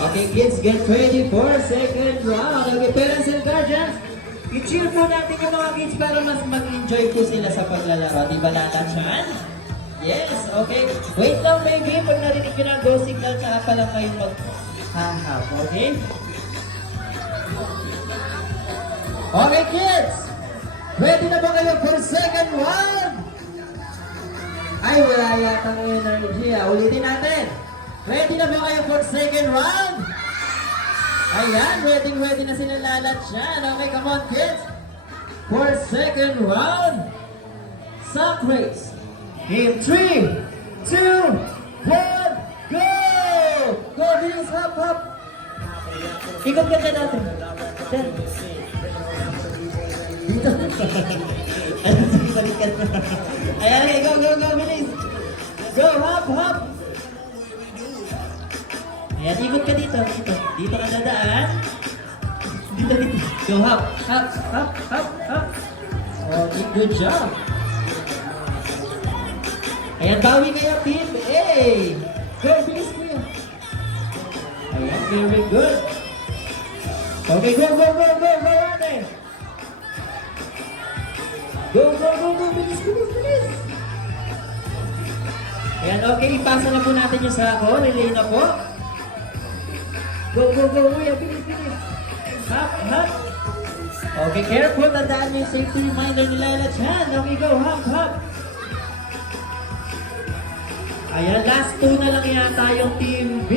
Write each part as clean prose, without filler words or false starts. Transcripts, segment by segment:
Okay, kids, get ready for second round. Okay, parents and guardians, i-cheer po natin yung mga kids para mas mag-enjoy po sila sa paglalaro. Di ba Lala Chan? Yes, okay. Wait lang baby, pag narinig nyo ng go signal, saka pa lang kayo mag-hahap, okay? Okay kids, ready na ba kayo for second round? Ay, wala yata ng energy. Ulitin natin. Ready na ba kayo for second round? Ayan, ready na sila Lala Chan. Okay, come on kids. For second round, sock race. In 3, 2, 1, go! Go, bilis, hop, hop. Ikot ka dyan natin. Dyan. Dito. Ayan, sige, balikan mo. Ayan, okay, go, go, go, bilis. Go, hop, hop. Ayan, ikot ka dito. Dito ka dadaan. Dito. Go, hop, hop, hop, hop, hop. Okay, good job. Ayan, bawi kayo, team A. Go, bilis mo yun. Ayan, very good. Okay, go, go, go, go, go, ate. Go, go, go, go, bilis, bilis, bilis. Ayan, okay, ipasa na po natin yung sako. Relay na po. Go, go, go, kuya, bilis, bilis. Hop, hop. Okay, careful, tandaan nyo yung safety reminder ni Lala Chan. Okay, go, hop, hop. Ayan, last 2 na lang yata yung Team B.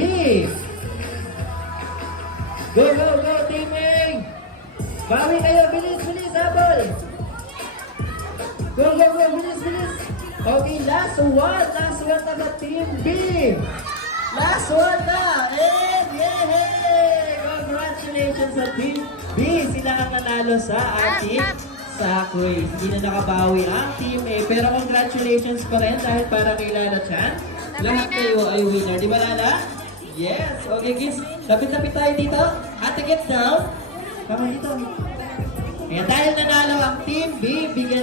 Go, go, go, Team A. Bawi kayo, bilis, bilis, habol. Go, go, go, bilis, bilis. Okay, last one na ba Team B. Last one na. And yay! Congratulations sa Team B. Sila ang nanalo sa ating sack race. Hindi na nakabawi ang Team A. Pero congratulations pa rin dahil para kay Lala Chan. Lahat kayo ay winner. Di ba Lala? Yes. Okay kids, lapit-lapit tayo dito. Ate, get down. Come on dito. Kaya dahil nanalo ang Team B, bigyan